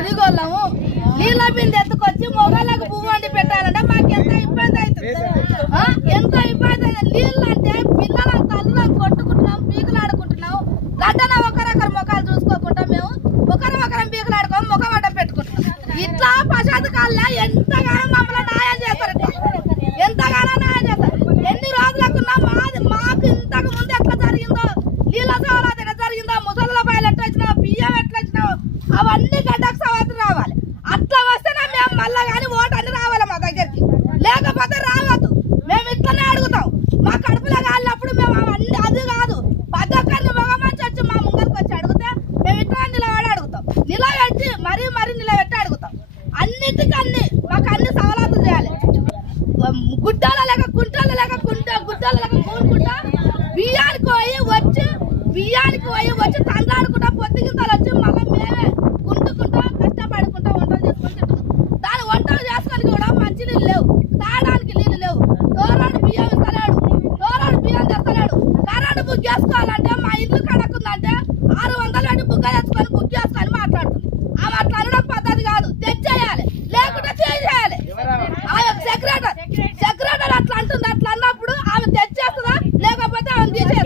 అడిగోళ్ళము నీళ్ళ బిందె ఎత్తుకొచ్చి మొగళ్ళకు పువ్వు వండి పెట్టాలంటే. మాకు ఎంత ఇబ్బంది అవుతుంది? ఎంత ఇబ్బంది అవుతుంది? నీళ్ళు అంటే పిల్లలంతా అల్లం కొట్టుకుంటున్నాం పీకులు ఆడుకుంటున్నాం గడ్డన ఒకరొకరు ముఖాలు చూసుకోకుండా మేము ఒకరు ఒకరం పీకులు ఆడుకోం ముఖం అడ్డం పెట్టుకుంటున్నాం. ఇట్లా పశుకాల్లో ఎంతగానో మమ్మల్ని న్యాయం చేస్తారు ఎంతగానో న్యాయం చేస్తారు. ఎన్ని రోజులకున్నా మాది మాకు ఇంతకు ముందు ఎట్లా జరిగిందో నీళ్ళ సవరాలు ఎట్లా జరిగిందో ముసళ్ళ పాయలు ఎట్లా వచ్చినావు బియ్యం ఎట్లా వచ్చినావు అవన్నీ పద రావద్దు. మేము ఇట్లనే అడుగుతాం. మా కడుపులో కాళ్ళప్పుడు మేము అవన్నీ అది కాదు. పది ఒక్కరిని మగ మంచి వచ్చి మా ముంగరికి వచ్చి అడిగితే మేము ఇట్లా నిలబడి అడుగుతాం. నిలబెట్టి మరీ మరీ నిలబెట్టి అడుగుతాం. అన్నిటికీ మాకు అన్ని సవలతులు చేయాలి. గుడ్డల లేక కుంటల లేక కుంట గుడ్డల లేక కోనుకుంటా బియ్యానికి పోయి వచ్చి బియ్యానికి పోయి వచ్చి Colombia.